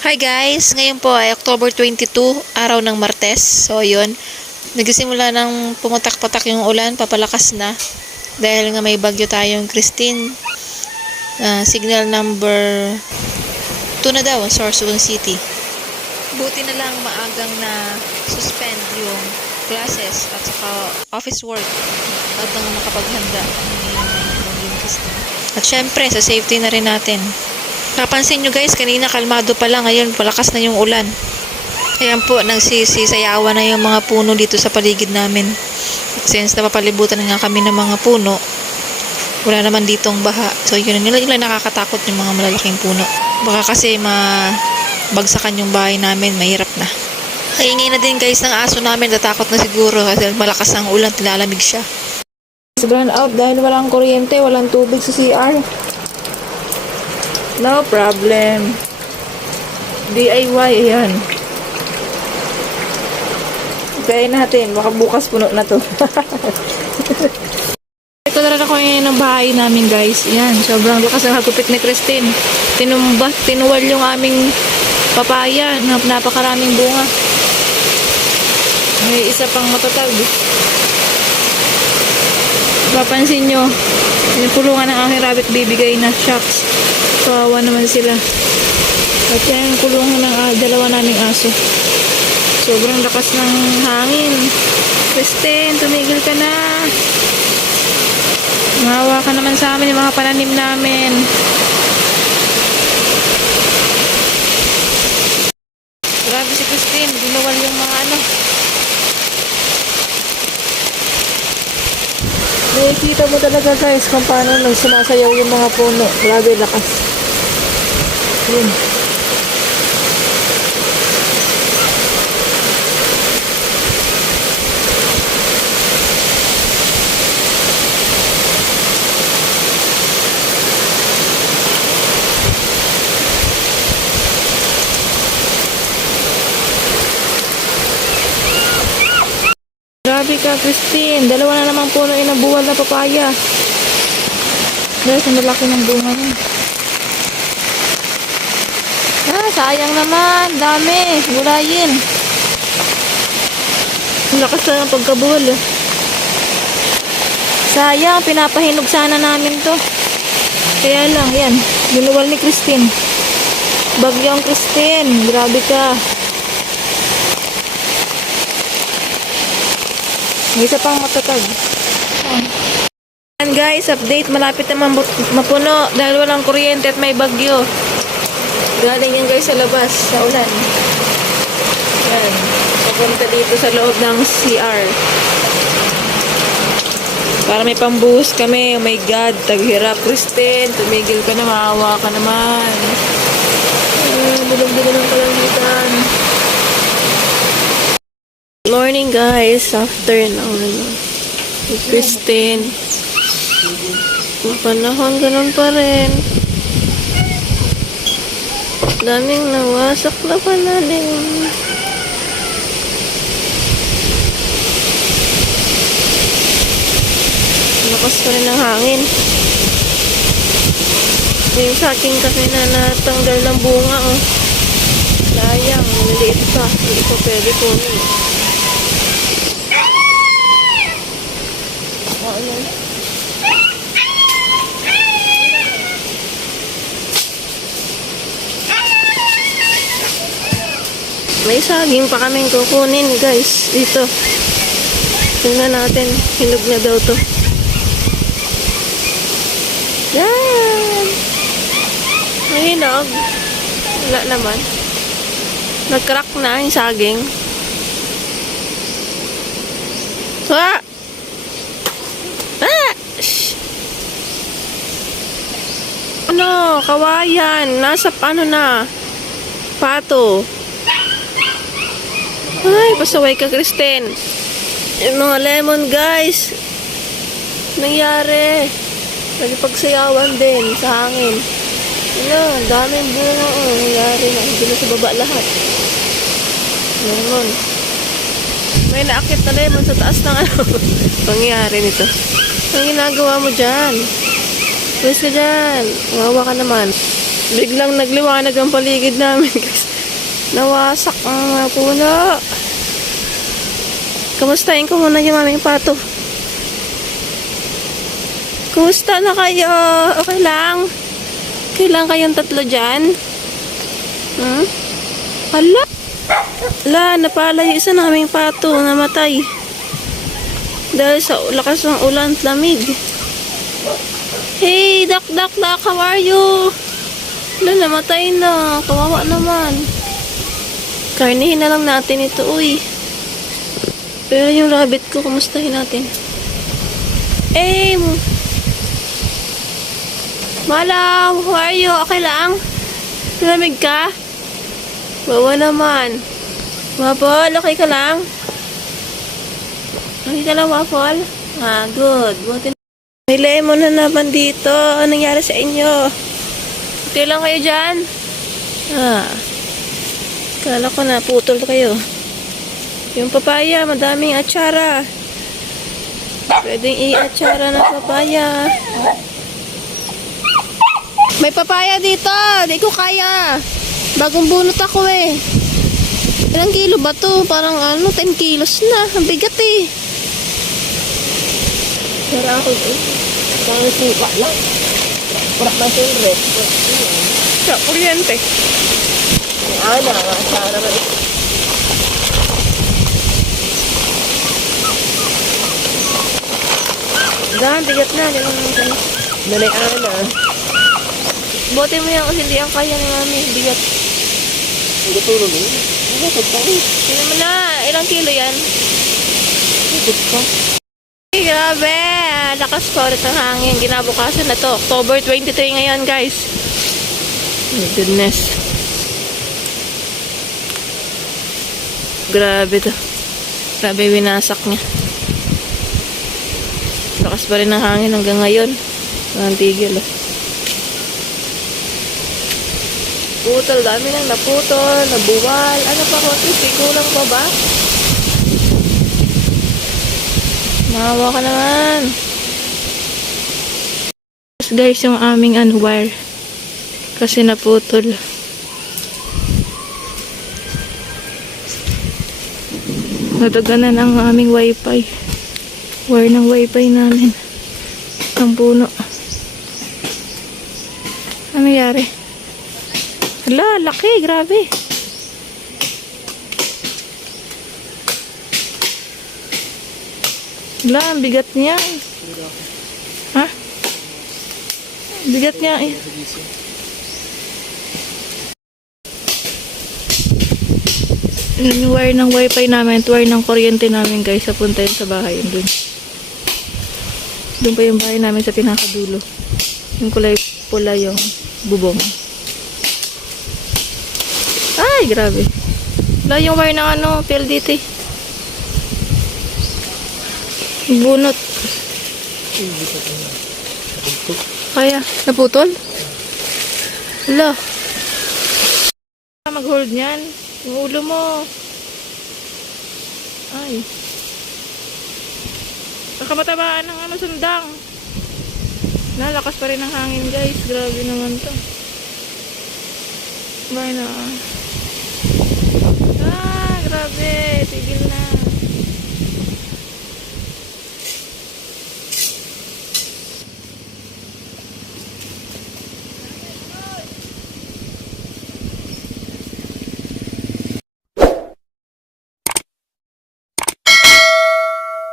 Hi guys! Ngayon po ay October 22, araw ng Martes. So yun, nagsimula ng pumutak-patak yung ulan, papalakas na. Dahil nga may bagyo tayong Christine. Signal number 2 na daw, Sorsogon City. Buti na lang maagang na suspend yung classes at saka office work at nang makapaghanda yung Christine. At syempre, sa safety na rin natin. Napansin nyo guys, kanina kalmado pa lang, ngayon palakas na yung ulan. Ayan po, nagsisisayawan na yung mga puno dito sa paligid namin. Since napapalibutan nga kami ng mga puno, wala naman ditong baha. So yun lang nakakatakot yung mga malalaking puno. Baka kasi mabagsakan yung bahay namin, mahirap na. Kaingay na din guys ng aso namin, natakot na siguro kasi malakas ang ulan, tilalamig siya. Sobrang out dahil walang kuryente, walang tubig sa CR. No problem. DIY, ayan. Gaya natin, baka bukas puno na to. Ito na rin ako yung bahay namin guys. Ayan, sobrang lakas ng hagupit ni Christine. Tinuwal yung aming papaya. Napakaraming bunga. May isa pang matatag. Papansin nyo, pinupulungan ng aking rabbit bibigay na shocks. Kawawa naman sila. At yan, kulungan ng dalawa naming aso. Sobrang lakas ng hangin. Christine, tumigil ka na. Mahawa ka naman sa amin yung mga pananim namin. Grabe si Christine, ginawal yung mga Nakikita mo talaga guys kung paano sumasayaw yung mga puno. Grabe lakas. Yun. Grabe ka, Christine. Dalawa na namang puno inabuwal na papaya. Guys, ang malaki ng bunga mo. Sayang naman. Dami. Gulayin. Ang lakas na ng pagkabuhol. Sayang. Pinapahinog sana namin to. Kaya lang, yan. Ginuwal ni Christine. Bagyong Christine. Grabe ka. May isa pang matatag. Yan guys, update. Malapit naman mapuno dahil walang kuryente at may bagyo. Galing yan guys sa labas, sa ulan. Yan. Papunta dito sa loob ng CR. Para may pambuhos kami. Oh my God, taghirap. Christine, tumigil ka na, maawa ka naman. Bulong-bulong ng kalangitan. Morning guys, after ng Christine. Ang panahon ganun pa rin. Daming nawasak na pananim. Lakas pa rin ng hangin. Yung sa aking kasi na natanggal ng bunga oh. Sayang, maliit pa. Hindi ko pwede kunin. May saging pa kaming kukunin guys dito. Tingnan natin, hinog na daw to. Yan! May hinog. Wala naman. Nag-crack na yung saging. Ah! Ano, kawayan. Nasa ano na? Pato. Ay, pasaway ka, Christine. Yung mga lemon, guys. Nangyari. Nagpagsayawan din sa hangin. Ano, daming bunga. Oh, nangyari na. Hindi na sa baba lahat. Lemon. May naakit na lemon sa taas ng ano. Pangyari nito. Ang ginagawa mo dyan? Pwes ka dyan. Wawa ka naman. Biglang nagliwanag ang paligid namin guys. Nawasak ang mga puno. Kamustahin ko muna yung aming pato. Kumusta na kayo? Okay lang? Okay lang kayong tatlo dyan? Hala? Hala, napala yung isa naming pato. Namatay. Dahil sa lakas ng ulan at lamig. Hey, Dak, how are you? Hala, namatay na. Kawawa naman. Karnihin na lang natin ito, uy. Pero yung rabbit ko, kumustahin natin. Eh, Malam, how are you? Okay lang? Malamig ka? Bawa naman. Waffle, okay ka lang? Okay ka lang, Waffle? Ah, good. Buti na. May lemon na naman dito. Anong nangyari sa inyo? Okay lang kayo dyan? Ah. Kala ko na putol kayo. Yung papaya, madaming atsara. Pwedeng i-atsara ng papaya. May papaya dito. Di ko kaya. Bagong bunot ako eh. Ilang kilo ba to? Parang 10 kilos na. Ang bigat eh. Tara ako eh. Parang sipa lang. Pura ba siya yung red? Sa kuryente. Ana, sana naman. Dahan, bigat na. Nanay Ana. Bote mo yan kasi hindi ang kaya ni mami. Bigat. Hindi tulog eh. Ano ito pa eh? Sino mo na? Ilang kilo yan? Ito pa. Ay, grabe. Lakas pa ulit ang hangin. Ginabukasan na to. October 23 ngayon, guys. My goodness. Grabe to. Grabe winasak niya. Lakas pa rin ang hangin hanggang ngayon. Ang tigil. Putol. Dami nang naputol. Nabuwal. Ano pa ko? Kulang pa ba? Maawa ka naman. Guys, yung aming wire. Kasi naputol. Nadaganan ang aming wifi. Wire ng wifi namin. Ang puno. Ano nangyari? Hala, laki. Grabe. Hala, ang bigat niya. Ha? Bigat niya eh. Yung wire ng wifi namin, wire ng kuryente namin guys, papunta yun sa bahay yun dun. Doon pa yung bahay namin sa pinakadulo. Yung kulay pula yung bubong. Ay, grabe. Wala yung wire ng PLDT. Bunot. Kaya, naputol? Hala. Mag-hold niyan. Yung ulo mo. Ay. Nakamatabaan ng sundang. Nalakas pa rin ang hangin guys. Grabe naman to. Bye na. Ah, grabe.